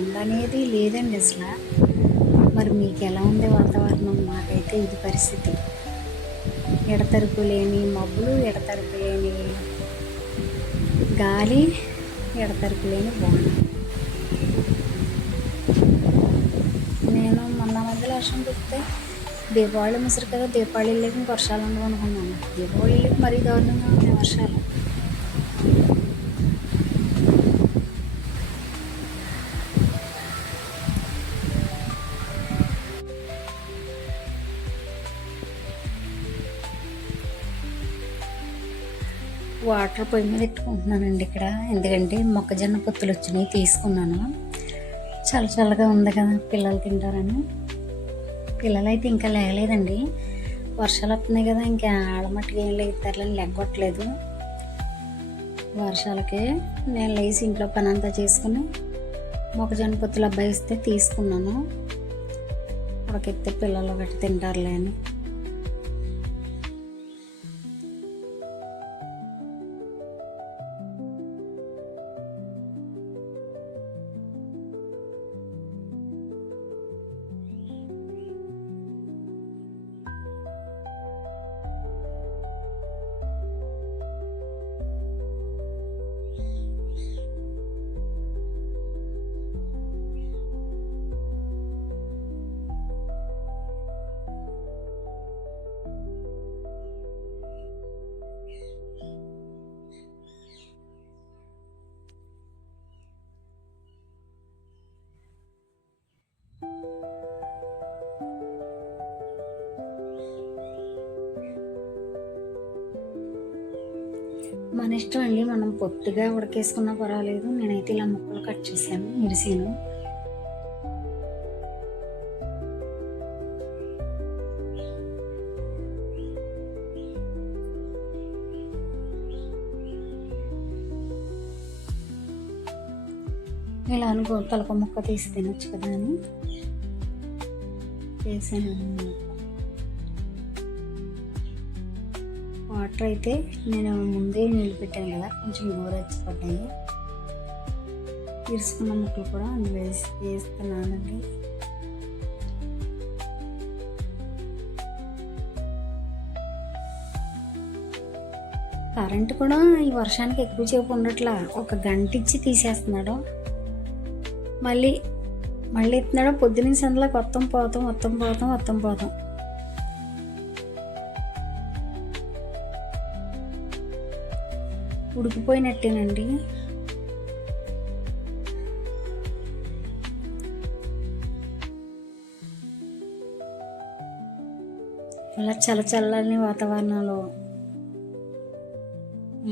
ఎండ అనేది లేదండి అసలు. మరి మీకు ఎలా ఉంది వాతావరణం? మాకైతే ఇది పరిస్థితి. ఎడతెరిపి లేని మబ్బులు, ఎడతెరిపి లేని గాలి, ఎడతెరిపి లేని వాన. నేను మొన్న మధ్యలో వర్షం కురిస్తే దీపావళి ముసురు కదా, దీపావళి వెళ్ళాక ఇంక వర్షాలు ఉండవు అనుకున్నాను. దీపావళి వెళ్ళాక మరీ దారుణంగా ఉన్నాయి వర్షాలు. వాటర్ పొయ్యి మీద పెట్టుకుంటున్నానండి ఇక్కడ. ఎందుకంటే మొక్కజొన్న పొత్తులు వచ్చినాయి, తీసుకున్నాను. చల్ల చల్లగా ఉంది కదా, పిల్లలు తింటారని. పిల్లలు అయితే ఇంకా లేగలేదండి. వర్షాలు వస్తున్నాయి కదా, ఇంకా ఆడమట్టుగా ఏం లేగుతారులని లెగ్గొట్టలేదు. వర్షాలకే నేను లేచి ఇంట్లో పని అంతా చేసుకుని మొక్కజొన్న పొత్తులు అబ్బాయి ఇస్తే తీసుకున్నాను. ఉడకెత్తే పిల్లలు గట్టి తింటారులే అని. మన ఇష్టం అండి, మనం పొట్టుగా ఉడకేసుకున్నా పర్వాలేదు. నేనైతే ఇలా ముక్కలు కట్ చేశాను, ఇరిసాను. ఇలా అనుకో తలక ముక్క తీసి తినొచ్చు కదా అని చేశాను అన్నమాట. వాటర్ అయితే నేను ముందే నీళ్ళు పెట్టాను కదా, కొంచెం గోరెచ్చి పడ్డాయి. ఇరుసుకున్న ముక్కలు కూడా అందులో వేస్తున్నానండి. కరెంట్ కూడా ఈ వర్షానికి ఎక్కువసేపు ఉండట్లా, ఒక గంట ఇచ్చి తీసేస్తున్నాడు. మళ్ళీ ఎత్తున్నాడు. పొద్దున్న సందులో పోతాం. ఉడికిపోయినట్టేనండి. అలా చల్లని వాతావరణంలో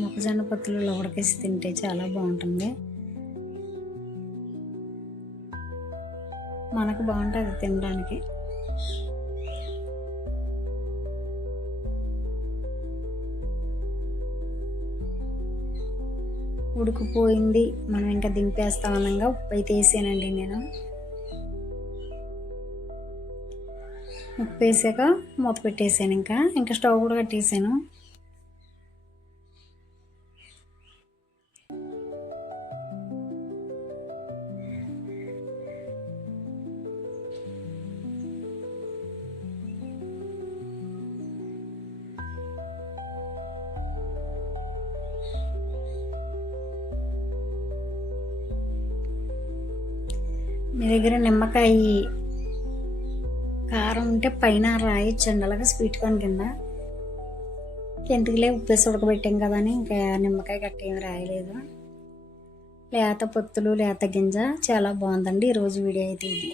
మొక్కజొన్న పొత్తులలో ఉడకేసి తింటే చాలా బాగుంటుంది. మనకు బాగుంటుంది తినడానికి. ఉడికిపోయింది, మనం ఇంకా దింపేస్తాం అనంగా ఉప్పు అయితే వేసానండి నేను. ఉప్పు వేసాక మూత పెట్టేసాను. ఇంకా స్టవ్ కూడా కట్టేసాను. మీ దగ్గర నిమ్మకాయ కారం ఉంటే పైన రాయొచ్చండి, అలాగే స్వీట్ కార్న్ కింద. ఎందుకులే ఉప్పేసి ఉడకబెట్టాం కదా అని ఇంకా నిమ్మకాయ గట్టి ఏమి రాయలేదు. లేత పొత్తులు, లేత గింజ చాలా బాగుందండి ఈరోజు వీడియో అయితే ఇది.